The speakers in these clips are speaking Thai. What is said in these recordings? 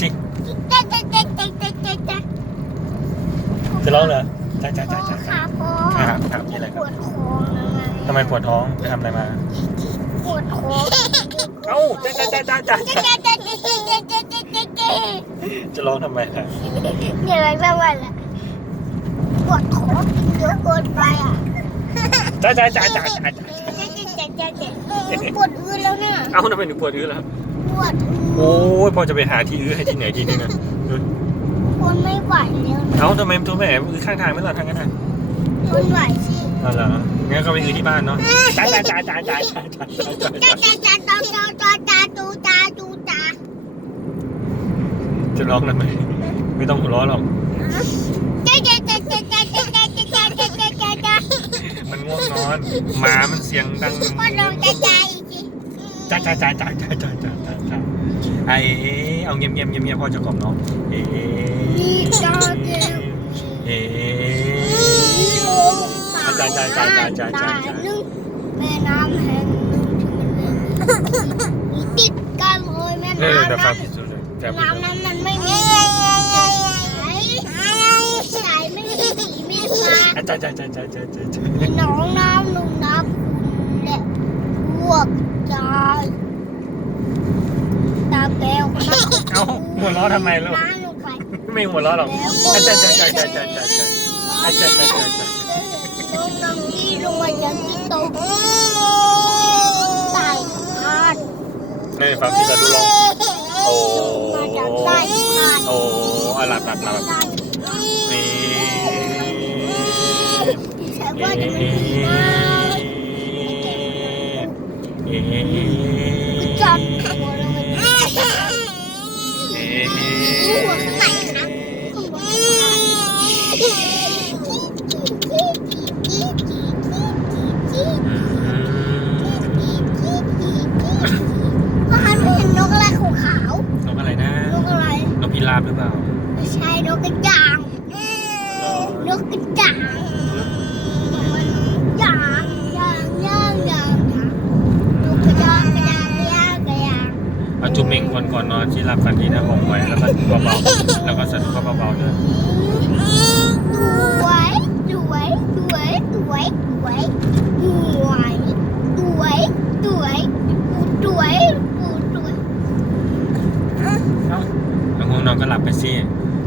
สิ จะร้องเหรอใช่ใช่ใช่ใช่ครัค่ะบพ่อครับนี่แหละคปรับวดท้องทำไมปวดท้องไปทำอะไรมา ปวดท้องเอ้าจ้าจ้าจ้าจ้าจ้าจะร้องทำไมครับอย่าร้องทั้งวันละปวดคอกินเยอะเกินไปอะจ้าจ้าจ้าจ้าจ้าปวดอืดแล้วเนี่ย เอ้าทำไมหนูปวดอื้อแล้ว วดโอ้ยพอจะไปหาที่อื้อให้ที่ไหนที่นี่นะทนไม่ไหวแล้วนะเอ้าทำไมตัวแม่อื้อข้างทางไม่หรอทางนั้นน่ะทนไหวสิเอาเหรองั้นก็ไปอื้อที่บ้านเนาะจ้าจ้าจ้าจ้าจ้าจ้าจ้าจ้าจ้าจ้าจ้าจ้าจ้าจ้าจ้าจ้าตูจ้าตูจ้าจะร้องทำไมไม่ต้องหัวเราะหรอกจ้าจ้าจ้าจ้าจ้าจ้าจ้าจ้าจ้าจ้าจ้าจ้ามันง่วงนอนหมามันเสียงดังพอลองจ้าจ้าอีกทีจ้าจ้าจ้าจ้าจ้าจ้าจ้าจ้าจ้า ไอเอาเงียบเงียบเงียบเงียบพ่อจะกล่อมน้องเอนี่จ้าเจ้าจ้าจ้าจ้าจ้าจ้าจ้านึงแม่น้ำแห่งหนึ่งที่มันมีติดกันเลยแม่น้ำนั้นผิดสุดเลยจะผิดน้ำนั้นมันไม่มีใสไม่มีสีมีฟ้าจ้าจ้าจ้าจ้าจ้าจ้าจ้ามีหนองน้ำหนุ่มน้ำคุณและพวกจาย หัวเราะทำไมลูก น้าหนูก่อนไม่หัวเราะหรอกอาจารย์อาจารย์อาจารย์อาจารย์อาจารย์อาจารย์อาจารย์ลุงน้องที่ลงมาจากที่โต๊ะใส่พานนี่ฟังพี่ตาดูลองโอ้มาจากใส่พานโอ้อะหลับหลับหลับใส่พานนี่ แต่ว่าจะไม่ดีมาก ราบหรือเปล่าไม่ใช่นกกระจางนกกระจางยางยางยางยางนกกระจางกระจางกระจางกระจางเอาจุ่มเม่งก่อนก่อนนอนที่รับฟันดีนะบอกไว้แล้วก็เบาๆแล้วก็สะดุดก็เบาๆด้วย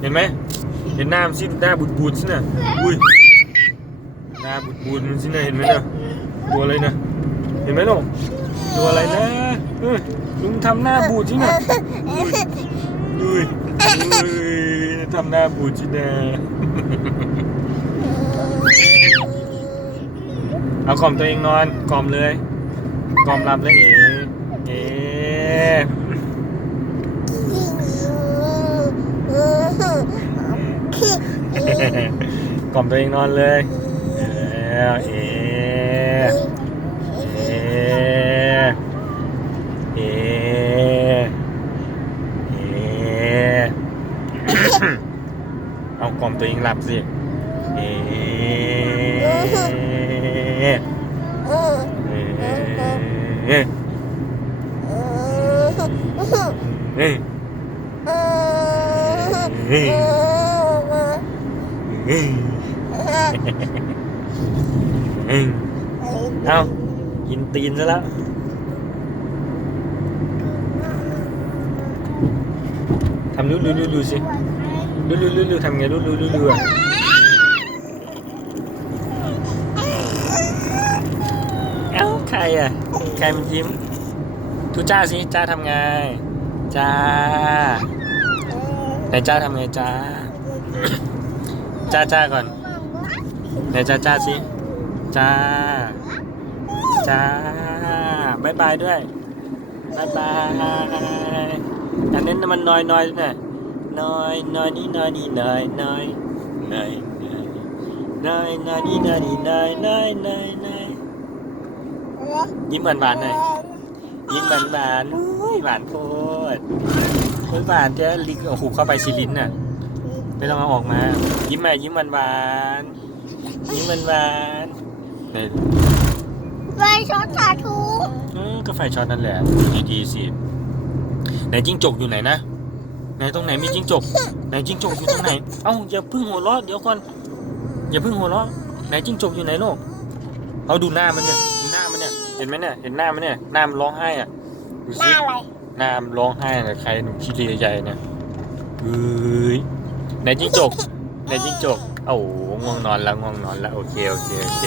เห็นไหม เห็นหน้ามันสิหน้าบูดบูดสินะอุ้ย หน้าบูดบูดมันสินะเห็นไหมน่ะตัวอะไรน่ะเห็นไหมลูก ตัวอะไรนะเอ้ยลุงทำหน้าบูดสินะอุ้ยอุ้ยอุ้ยทำหน้าบูดสินะเอากล่อมตัวเองนอนกล่อมเลยกล่อมหลับเลยเอ๋เอ๋ก ล่อมตัวเองนอนเลยเอ๋เอ๋เอ๋เอ๋เอเอากล่อมตัวเองหลับสิเอ๋เอ๋เอ๋ เอ๋เอ๋เอ๋เอ๋เอากินตีนซะแล้วทำดูดูดูดูสิดูดูดูดูทำไงดูดูดูดูอะเอ้าใครอะใครมันยิ้มทูจ้าสิจ้าทำไงจ้าไหนจ้าทำไงจ้า จ้าจ้าก่อนไหนจ้าจ้าสิจ้าจ้าบายบายด้วยบายบายอันนั้นมันน้อยน้อยนะน้อยน้อยนี่น้อยนี่น้อยน้อยน้อยน้อยน้อยนี่น้อยนี่น้อยน้อยน้อยน้อยยิ้มหวานหวานหน่อยยิ้มหวานหวานหวานโคตรหวานเจ้าลิงโอ้โหเข้าไปสิลิ้นน่ะ ไม่ต้องเอาออกมา ยิ้มมายิ้มหวานหวานๆยิ้มหวานหวานๆเนี่ยไปชดสาธุเออก็ไฟช็อตนั่นแหละดีๆสิไหนจิ้งจกอยู่ไหนนะไหนตรงไหนมีจิ้งจกไหนจิ้งจกอยู่ตรงไหนเอ้าอย่าเพึ่งหัวเราะเดี๋ยวก่อนอย่าเพึ่งหัวเราะไหนจิ้งจกอยู่ไหนลูกเอาดูหน้ามันเนี่ยดูหน้ามันเนี่ยเห็นไหมเนี่ยเห็นหน้ามันเนี่ยหน้ามันร้องไห้อะดูหสิ น้าอะไรหน้ามันร้องไห้เลยใครหนุ่มขี้เลียใหญ่เนี่ยเฮ้ย ในจิ้งจกในจิ้งจกเอ้าง่วงนอนแล้วง่วงนอนแล้วโอเคโอเคโอเค